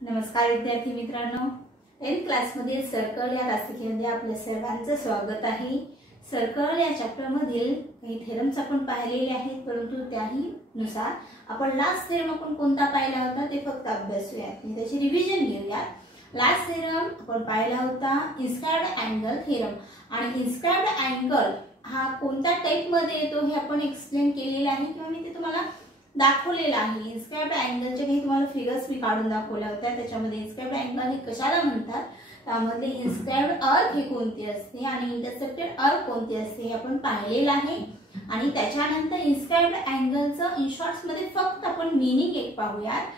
नमस्कार विद्यार्थी मित्रांनो, 10th क्लासमध्ये सर्कल या तासिकेमध्ये आपल्या सर्वांचं स्वागत आहे। सर्कल या चॅप्टर मधील काही थेरम्स आपण पाहिलेले आहेत, परंतु त्याही नुसार आपण लास्ट थेरम आपण कोणता पाहिला होता ते फक्त अभ्यासूयात आणि त्याची रिव्हिजन घेऊयात। लास्ट थेरम आपण पाहिला होता इन्स्क्राइब्ड अँगल थेरम, आणि इन्स्क्राइब्ड अँगल हा कोणत्या टाइप मध्ये येतो हे आपण एक्सप्लेन केलेले आहे किंवा मी ते तुम्हाला दाखवलेला आहे। इन्स्क्राइब्ड अँगलचे काही तुम्हाला फिगर्स मी काढून दाखवल्या होत्या। त्याच्यामध्ये इन्स्क्राइब्ड अँगल हे कशाला म्हणतात, त्यामध्ये इन्स्क्राइब्ड अर्क हे कोणते असते आणि इंटरसेप्टेड अर्क कोणते असते हे आपण पाहिलेलं आहे। आणि त्याच्यानंतर इन्स्क्राइब्ड अँगलचं इन शॉर्ट्स मध्ये फक्त आपण मीनिंग एक पाहूयात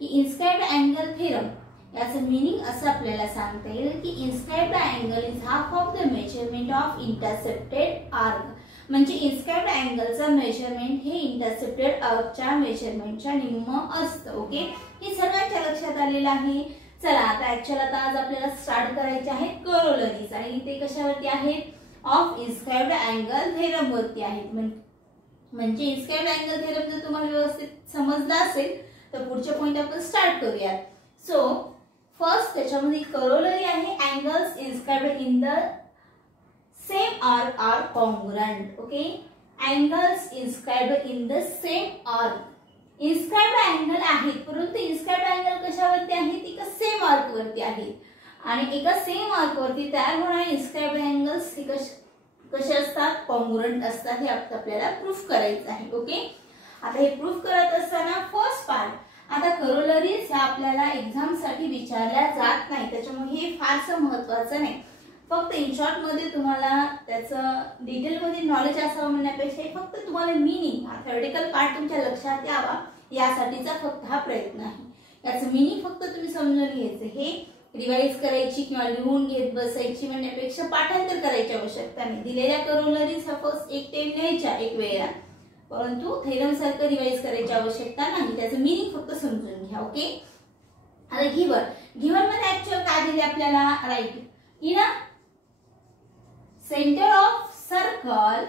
की इन्स्क्राइब्ड अँगल थेरम याचं मीनिंग असं आपल्याला सांगता येईल की inscribed angle is half of the measurement of intercepted arc. म्हणजे इन्स्क्राइब्ड अँगलचा मेजरमेंट हे इंटरसेप्टेड आर्कच्या मेजरमेंटच्या निम्म असतं। ओके, हे सर्वांच्या लक्षात आलेलं आहे। चला आता ऍक्च्युअली आज आपल्याला स्टार्ट करायचे आहे करोलरीज, आणि ते कशावरती आहेत, ऑफ इन्स्क्राइब्ड अँगल थेरम वरती आहेत। म्हणजे इन्स्क्राइब्ड अँगल थेरम जर तुम्हाला व्यवस्थित समजला असेल तर पुढचे पॉइंट आपण स्टार्ट करूयात। सो फर्स्ट त्याच्यामध्ये करोलरी आहे, angles inscribed in the same arc are congruent. Okay, angles inscribed in the same arc. inscribed angle आहेत, परंतु inscribed angle कशावरती आहे, एका सेम आर्क वरती आहे। आणि एका सेम आर्क वरती तयार होणारे inscribed angles हे कसे असतात, कॉन्ग्रुएंट असतात। हे आपल्याला प्रूफ करायचं आहे। ओके, आता हे प्रूफ करत असताना फर्स्ट पार्ट, आता करोलरीज ह्या आपल्याला एक्झाम साठी विचारल्या जात नाही, त्याच्यामुळे हे फारसं महत्त्वाचं नाही। फक्त इन शॉर्ट मध्ये तुम्हाला त्याचं डिटेल मध्ये नॉलेज असावं म्हणण्यापेक्षा फक्त तुम्हाला मीनिंग, हा थेओरेटिकल पार्ट तुमच्या लक्षात यावा यासाठीचा फक्त हा प्रयत्न आहे। याचं मीनिंग फक्त तुम्ही समजून घ्यायचं, हे रिवाइज करायची किंवा लिहून घेत बसायची म्हणण्यापेक्षा पाठांतर करायची आवश्यकता नाही। दिलेल्या करोलरीज हा फक्त एक टाइम लिहायच्या एक वेळेला, परंतु थेरम सारखं रिवाइज करायची आवश्यकता नाही, त्याचं मीनिंग फक्त समजून घ्या। ओके, आता गिवन मध्ये ऍक्च्युअल काय दिले आपल्याला, right in a centre of circle,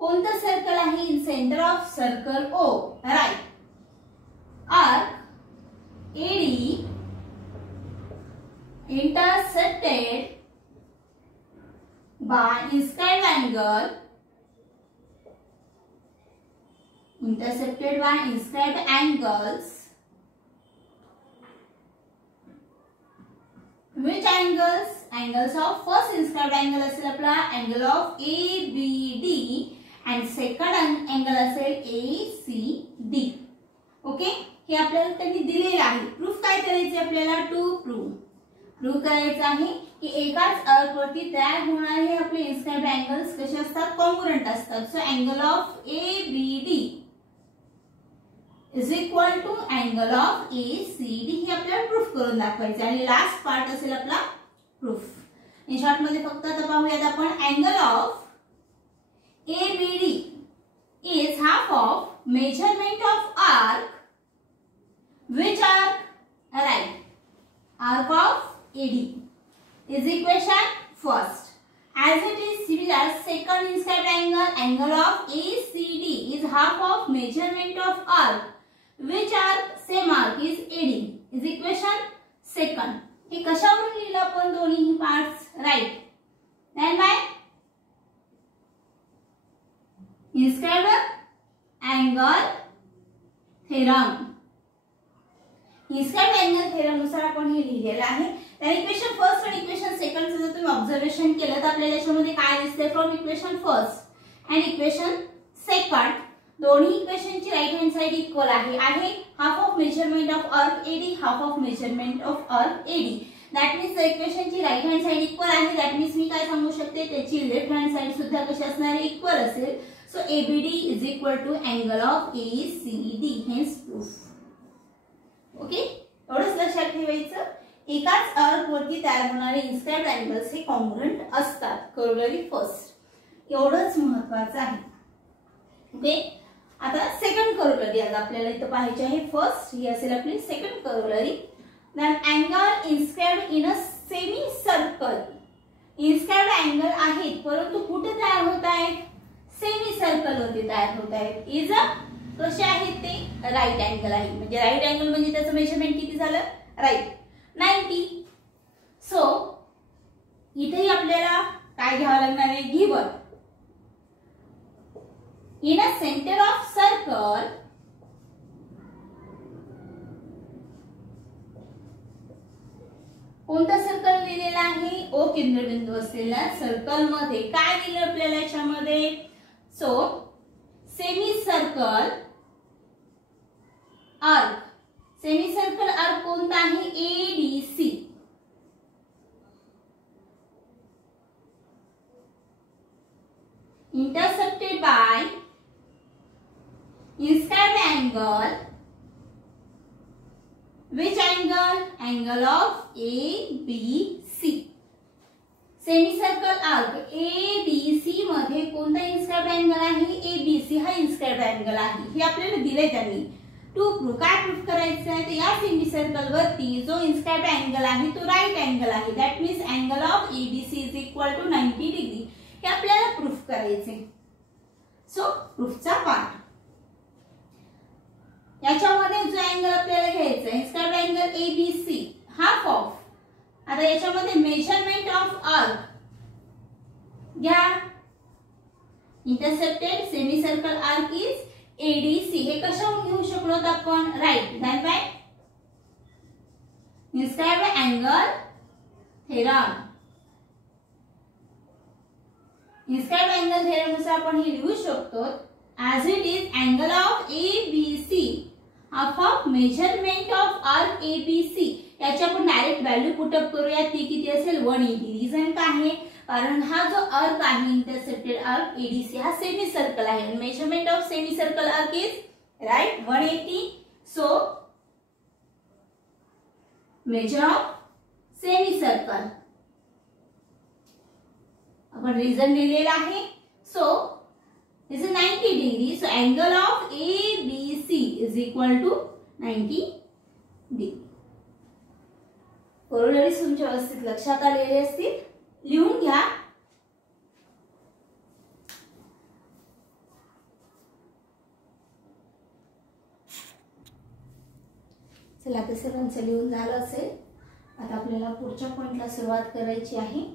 कोणतं सर्कल आहे, in centre of circle O, right, arc AD intersected by inscribed angle, intercepted by inscribed angles, which angles of first inscribed angle असेल आपला angle of ABD and second angle असेल ACD। Okay, हे आपल्याला त्यांनी दिलेलं आहे। Proof काय करायचे आपल्याला, टू प्रूफ करायचं आहे की एकाच आर्क वरती तयार होणारे आपले इन्स्क्राइब्ड अँगल्स कसे असतात, कॉन्ग्रुएंट असतात। So angle of ABD is equal to angle of ACD, हे आपल्याला प्रूफ करून दाखवायचे। आणि लास्ट पार्ट असेल आपला प्रूफ। इन शॉर्ट मध्ये फक्त आता पाहूयात आपण, angle of ABD is half of measurement of arc, which arc, right, arc of AD is equation first. As it is similar, second inscribed angle of ACD is half of measurement of arc, which arc, same arc is AD, is equation second। हे कशावरून लिहिलं आपण दोन्ही parts, right, then by inscribed angle theorem, inscribed angle theorem नुसार आपण हे लिहिलेलं आहे। तर इक्वेशन फर्स्ट आणि इक्वेशन सेकंड जर तुम्ही ऑब्झर्वेशन केलं तर आपल्याला याच्यामध्ये काय दिसते, from equation first and equation second दोन्ही इक्वेशनची राइट हँड साइड इक्वल आहे half of measurement of arc AD, half of measurement of arc AD. That means इक्वेशनची राइट हँड साइड इक्वल आहे, दॅट मीन्स मी काय सांगू शकते, त्याची लेफ्ट हँड साइड सुद्धा कशी असणार आहे, इक्वल असेल। So ABD is equal to angle of ACD, hence proof. Okay, एवढंच लक्षात ठेवायचं, एकाच आर्क वरती तयार होणारे इन्स्क्राइब्ड अँगल्स हे कॉन्ग्रुएंट असतात, करोलरी फर्स्ट, एवढंच महत्त्वाचं आहे। ओके, आता सेकंड करोलरी आज आपल्याला इथं पाहायची आहे। फर्स्ट ही असेल आपली second corollary, then angle inscribed in a semi circle, inscribed angle आहेत परंतु कुठे तयार होत आहेत, सेमी सर्कल वरती तयार होत आहेत, इज अ कसे आहेत ते राईट अँगल आहे. म्हणजे राईट अँगल म्हणजे त्याचं मेजरमेंट किती झालं राईट 90. सो इथेही आपल्याला काय घ्यावं लागणार आहे given in a centre of circle कोणता सर्कल दिलेला आहे ओ केंद्रबिंदू असलेल्या सर्कल मध्ये काय दिलं आपल्याला याच्यामध्ये. So semi circle arc. Semi circle arc कोणता आहे ABC. Intersected by inscribed angle. Which angle? Angle of ABC. Semicircle arc ABC मध्ये कोणता इन्स्क्राइब्ड अँगल आहे ABC हा इन्स्क्राइब्ड अँगल आहे. हे आपल्याला दिले त्यांनी. टू प्रूव्ह काय प्रूव्ह करायचं आहे तर या सेमीसर्कल वरती जो इन्स्क्राइब्ड अँगल आहे तो राईट अँगल आहे. That means angle of ABC is equal to 90 degree. हे आपल्याला प्रूव्ह करायचे. सो प्रूफचा पार्ट याच्यामध्ये जो अँगल आपल्याला घ्यायचा inscribed angle ABC half of. आता याच्यामध्ये मेजरमेंट ऑफ आर्क घ्या. Intercepted semi circle arc is ADC. हे कशावरून घेऊ शकलो आपण right then by inscribed angle theorem. Inscribed angle theorem नुसार आपण हे लिहू शकतो as it is angle of ABC half of measurement of arc ABC. याची आपण डायरेक्ट व्हॅल्यू पुट अप करूया. ती किती असेल 180. रिझन काय आहे कारण हा जो आर्क आहे इंटरसेप्टेड आर्क ADC हा सेमी सर्कल आहे. Measurement of semi circle arc is right 180. So measure of semi circle आपण रिझन लिहिलेला आहे. So this is 90 degree. So angle of ABC is equal to 90 degree. Corollaries तुमच्या व्यवस्थित लक्षात आलेले असतील. लिहून घ्या. चला आता सर्वांचं लिहून झालं असेल. आता आपल्याला पुढच्या पॉइंटला सुरुवात करायची आहे.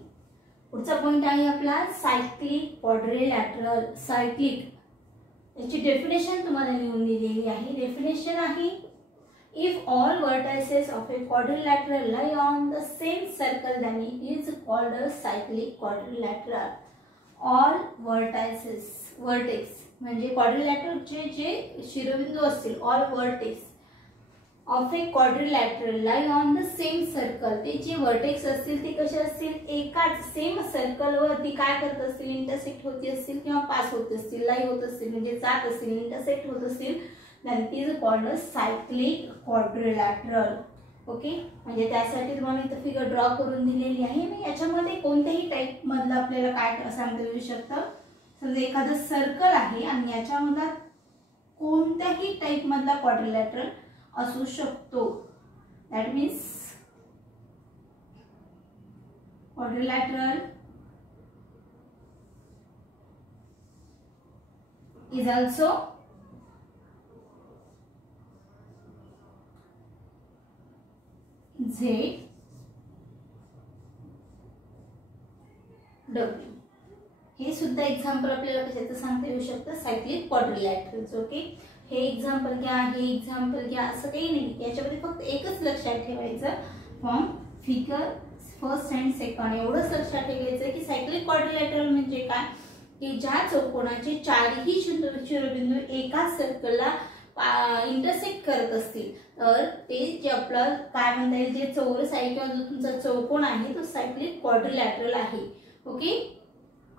पुढचा पॉइंट आहे आपला सायक्लिक क्वाड्रिलॅटरल. सायक्लिक याची डेफिनेशन तुम्हाला लिहून दिलेली आहे. डेफिनेशन आहे if all vertices of a quadrilateral lie on the same circle then it is called a cyclic quadrilateral. All vertices vertex म्हणजे क्वाड्रिलॅटरलचे जे शिरोबिंदू असतील all vertex of a quadrilateral lie on the same circle. ते जे vertex असतील ते कसे असतील एकाच सेम सर्कल वरती काय करत असतील इंटरसेक्ट होती असतील किंवा पास होत असतील लाई होत असतील म्हणजे जात असतील इंटरसेक्ट होत असतील then it is called a cyclic quadrilateral. Okay म्हणजे त्यासाठी तुम्हाला इथे फिगर ड्रॉ करून दिलेली आहे. मी याच्यामध्ये कोणत्याही टाइप मधला आपल्याला काय सांगता येऊ शकतं. समजा एखादं सर्कल आहे आणि याच्यामधला कोणत्याही टाइप मधला क्वाड्रिलॅटरल असू शकतो. That means quadrilateral is also Z W. हे सुद्धा एक्झाम्पल आपल्याला कशाचं सांगता येऊ शकतं सायक्लिक क्वाड्रिलॅटरल्स. ओके हे एक्झाम्पल घ्या हे एक्झाम्पल घ्या असं काही नाही. याच्यामध्ये फक्त एकच लक्षात ठेवायचं from figure first and second एवढंच लक्षात ठेवायचं की सायक्लिक क्वाड्रिलॅटरल म्हणजे काय की ज्या चौकोनाचे चारही शिरोबिंदू एकाच सर्कलला इंटरसेक्ट करत असतील तर ते जे आपलं काय म्हणता येईल जे चौरस आहे किंवा जो तुमचा चौकोन आहे तो सायक्लिक क्वाड्रिलॅटरल आहे. ओके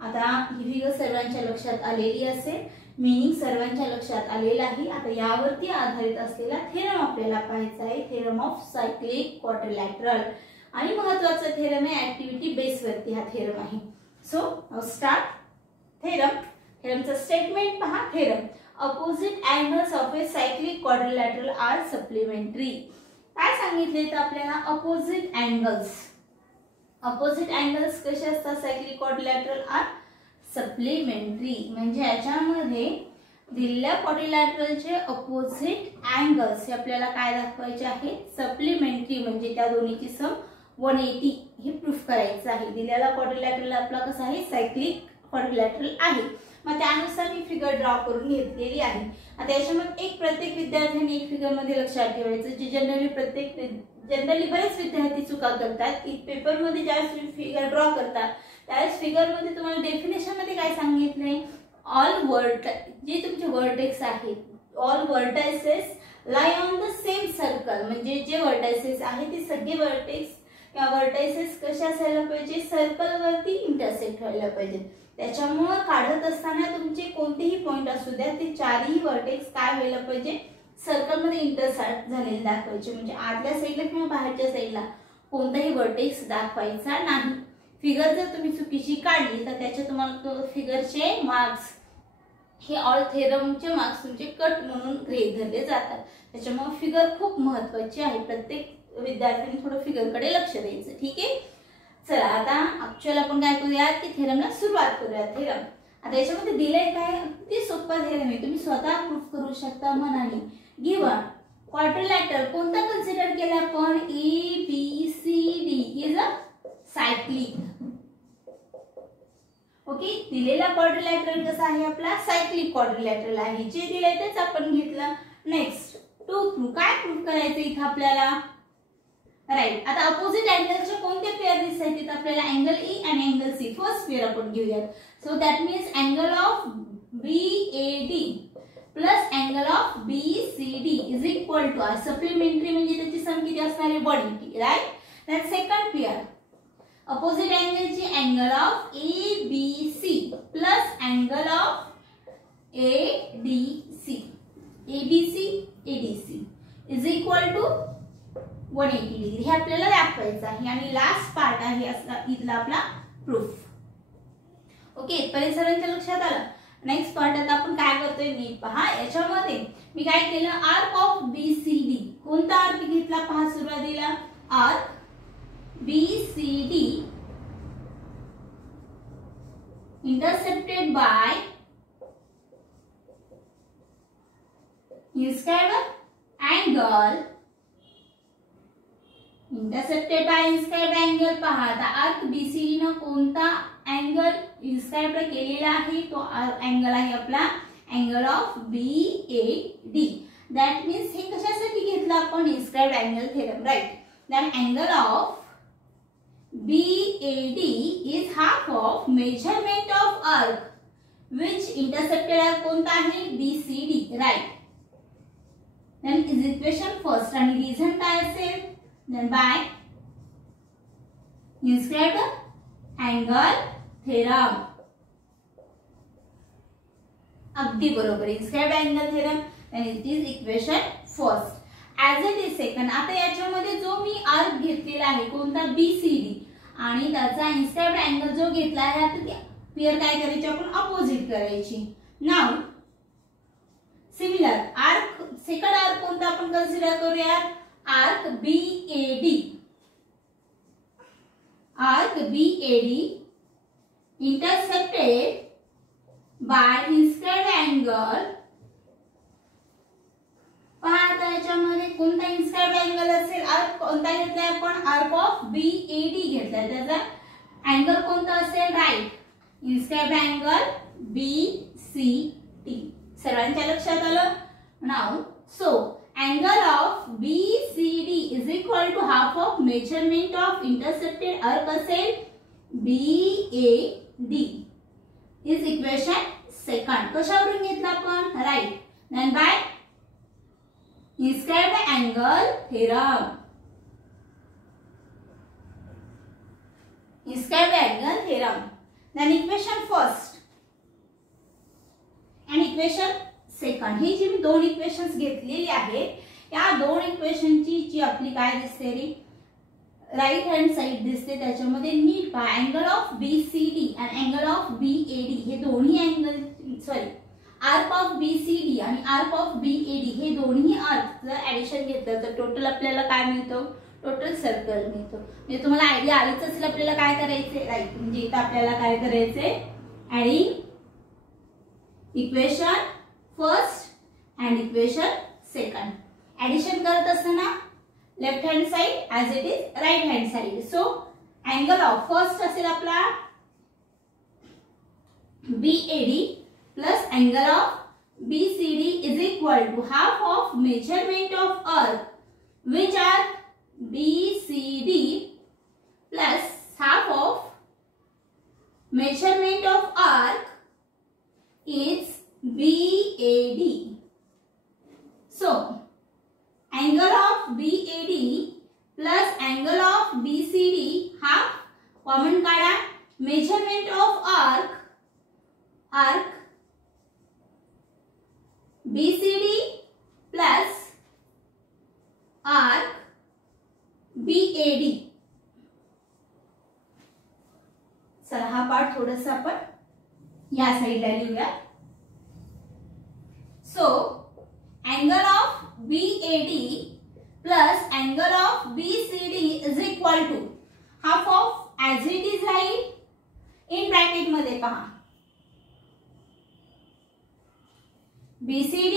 आता ही फिगर सर्वांच्या लक्षात आलेली असेल. मीनिंग सर्वांच्या लक्षात आलेला आहे. आता यावरती आधारित असलेला थेरम आपल्याला पाहायचा आहे. थेरम ऑफ सायक्लिक क्वाड्रिलॅटरल आणि महत्त्वाचा थेरम आहे ऍक्टिव्हिटी बेस वरती हा थेरम आहे. So start theorem. थेरमचा स्टेटमेंट पहा. Theorem opposite angles of a cyclic quadrilateral are supplementary. काय सांगितले तर आपल्याला opposite angles. opposite angles कसे असतात सायक्लिक क्वाड्रिलॅटरल आर supplementary म्हणजे याच्यामध्ये दिलेल्या क्वाड्रिलॅटरलचे अपोजिट अँगल्स हे आपल्याला काय दाखवायचे आहे, सप्लिमेंटरी म्हणजे त्या दोन्हीची सम 180 हे प्रूफ करायचं आहे. दिलेला क्वाड्रिलॅटरल आपला कसा आहे, सायक्लिक क्वाड्रिलॅटरल आहे. मग त्यानुसार मी फिगर ड्रॉ करून घेतलेली आहे. आता याच्यामध्ये प्रत्येक विद्यार्थ्यांनी एक फिगर मध्ये लक्षात ठेवायचं, जे जनरली बरेच विद्यार्थी चुका करतात की पेपर मध्ये ज्यावेळेस फिगर ड्रॉ करतात त्यावेळेस फिगर मध्ये तुम्हाला डेफिनेशन मध्ये काय सांगितलंय, जे तुमचे वर्टेक्स आहेत, all vertices Lai on the same circle, म्हणजे जे वर्टायसेस आहेत ते सगळे वर्टेक्स या वर्टायसेस कशा असायला पाहिजे, सर्कल वरती इंटरसेक्ट व्हायला पाहिजे. त्याच्यामुळे काढत असताना तुमचे कोणतेही पॉइंट असू द्या ते चारही वर्टेक्स काय व्हायला पाहिजे, सर्कल मध्ये इंटरसेक्ट झालेले दाखवायचे. म्हणजे आतल्या साईडला किंवा बाहेरच्या साईडला कोणताही वर्टेक्स दाखवायचा नाही. फिगर जर तुम्ही चुकीची काढली तर त्याचे तुम्हाला फिगरचे मार्क्स हे ऑल थेरमचे मार्क्स तुमचे कट म्हणून ग्रेड धरले जातात. त्याच्यामुळे फिगर खूप महत्त्वाची आहे. प्रत्येक विद्यार्थ्यांनी थोडं फिगरकडे लक्ष द्यायचं. ठीक आहे, चला आता ऍक्च्युअली आपण काय करूयात की थेरमला सुरुवात करूया. थेरम आता याच्यामध्ये दिलंय काय, अगदी सोपा थेरम आहे, तुम्ही स्वतः प्रूफ करू शकता मनाने. गिवन क्वाड्रिलॅटरल कोणता कन्सिडर केला आपण, ABCD is a cyclic. Okay, दिलेला क्वाड्रिलॅटरल कसा आहे आपला, सायक्लिक क्वाड्रिलॅटरल आहे. जे दिलंय तेच आपण घेतलं. नेक्स्ट टू प्रूफ, काय प्रूफ करायचं इथे आपल्याला, राईट. आता अपोजिट अँगलचे कोणते पेअर दिसतात आपल्याला, अँगल E आणि अँगल C. फर्स्ट पेअर आपण घेऊयात. So that means angle of BAD plus angle of BCD is equal to supplementary म्हणजे त्याची सम किती असणार आहे, 180, right. That second pair opposite अँगलची angle of ABC plus angle of ADC is equal to 180 degree. हे आपल्याला दाखवायचं आहे. आणि लास्ट पार्ट आहे इथला आपला प्रूफ. ओके, इथपर्यंत सर्वांच्या लक्षात आलं. नेक्स्ट पार्ट आता आपण काय करतोय नीट पहा. याच्यामध्ये मी काय केलं, आर्क ऑफ BCD, कोणता आर्क घेतला पहा सुरुवातीला, arc BCD intercepted bye inscribed angle, intercepted by inscribed angle. पहा आता आर्क BCD न कोणता अँगल इन्स्क्राइब्ड केलेला आहे, तो अँगल आहे आपला angle of BAD. That means हे कशासाठी घेतलं आपण, inscribed angle theorem, right. That angle of BAD is half of measurement of arc which intercepted arc कोणता आहे, BCD, right. Then is equation first आणि रिझन काय असेल, then by inscribed angle theorem. अगदी बरोबर, inscribed angle theorem and it is equation first. As it is second. आता याच्यामध्ये जो मी आर्क घेतलेला आहे कोणता, BCD, आणि त्याचा inscribed angle जो घेतला आहे आता पेअर काय करायची आपण, अपोजिट करायची. Now similar arc, second arc कोणता आपण कन्सिडर करूया, arc BAD. Arc BAD intercepted by inscribed angle. पहा आता याच्यामध्ये कोणता इन्स्क्राइब्ड अँगल असेल, आर्क कोणता घेतलाय आपण, आर्क ऑफ BAD घेतलाय, त्याचा अँगल कोणता असेल, राईट, इन्स्क्राइब्ड अँगल BCD. सर्वांच्या लक्षात आलं. Now so angle of BCD is equal to half of measurement of intercepted arc असेल BAD is equation second. कशावरून घेतला आपण, right. then by inscribed angle theorem. inscribed angle theorem. then equation first and equation second. ही जी मी दोन equations घेतलेली आहेत या दोन इक्वेशनची जी आपली काय दिसते रे, राईट हँड साइड दिसते, त्याच्यामध्ये नीट पहा अँगल ऑफ BCD आणि अँगल ऑफ BAD हे दोन्ही angle, sorry arc of BCD आणि आर्क ऑफ BAD हे दोन्ही आर्क जर ऍडिशन घेतलं तर टोटल आपल्याला काय मिळतं, टोटल सर्कल मिळतो. म्हणजे तुम्हाला आयडिया आलीच असेल आपल्याला काय करायचंय, राईट. म्हणजे इथं आपल्याला काय करायचंय, adding equation first and equation second. Addition करत असताना left hand side as it is right hand side. So angle of first असेल आपला BAD plus angle of BCD is equal to half of measurement of earth which are BCD plus half of measurement of arc is BAD. So angle of BAD plus angle of BCD half common काढा. measurement of arc BCD plus arc BAD. चला हा part थोडंसं आपण या साईडला लिहूया. So angle of BAD plus angle of BCD is equal to half of as it is राहील in bracket मध्ये पहा BCD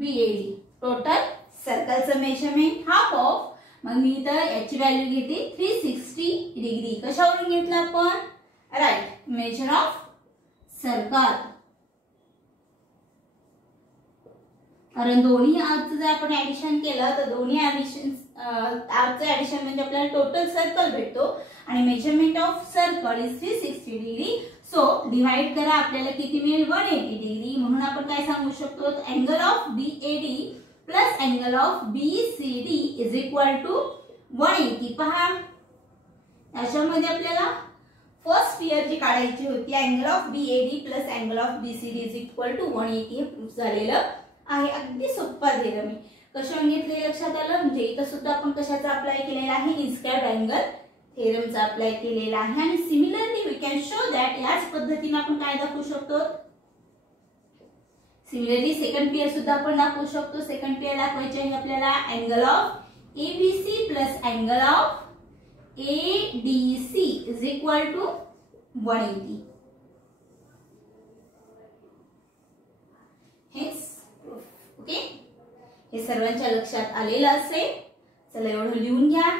BAD टोटल सर्कलचं मेजरमेंट हाफ ऑफ. मग मी इथं याची व्हॅल्यू घेते 360 डिग्री. कशावरून घेतलं आपण? Right measure of circle. कारण दोन्ही आर्कचं जर आपण ऍडिशन केलं तर दोन्ही आर्कचं ऍडिशन म्हणजे आपल्याला टोटल सर्कल भेटतो आणि measurement of circle is 360 degree. So divide करा आपल्याला किती मिळेल 180 डिग्री. म्हणून आपण काय सांगू शकतो angle of BAD plus angle of BCD is equal to 180. पहा त्याच्यामध्ये आपल्याला फर्स्ट स्फियर जी काढायची होती angle of BAD plus angle of BCD is equal to 180 proof झालेलं आहे. अगदी सोपा दिलं मी. कशावर घेतले लक्षात आलं. म्हणजे इथं सुद्धा आपण कशाचा अप्लाय केलेला आहे इन्स्क्वायर्ड अँगल थेरमचा अप्लाय केलेला आहे. आणि similarly we can show that याच पद्धतीने आपण काय दाखवू शकतो. सिमिलरली सेकंड पेयर सुद्धा आपण दाखवू शकतो. सेकंड पेयर दाखवायचे आहे आपल्याला angle of ABC plus angle of ADC is equal to 180. Okay हे सर्वांच्या लक्षात आलेलं असेल. चला एवढं लिहून घ्या.